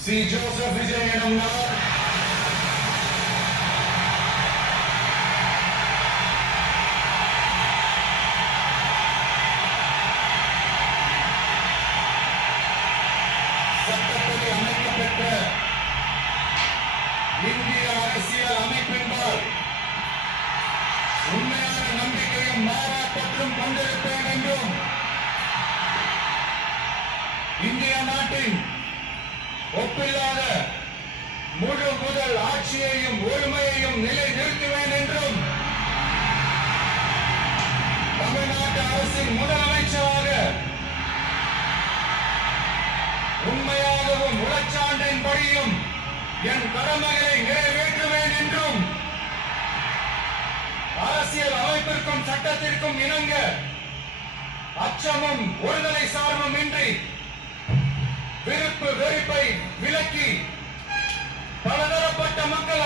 C Joseph Vijay எனும் நான் சட்டப்படி அமைக்கப்பெற்ற இந்திய அரசியல் அமைப்பின்பால் உண்மையான நம்பிக்கையும் மாறாப்பற்றும் கொண்டிருப்பேன் என்றும் இந்திய நாட்டின் ஒப்பில்லாத முழு முதல் ஆட்சியையும் ஒருமையையும் நிலை நிறுத்துவேன் என்றும் தமிழ்நாட்டு அரசின் முதலமைச்சராக உண்மையாகவும் உளச்சான்றின்படியும் என் கடமைகளை நிறைவேற்றுவேன் என்றும் அரசியல் அமைப்பிற்கும் சட்டத்திற்கும் இணங்க அச்சமும் ஒருதலை சார்பும் இன்றி விருப்பு வெறுப்பை விலக்கி பலதரப்பட்ட மக்கள்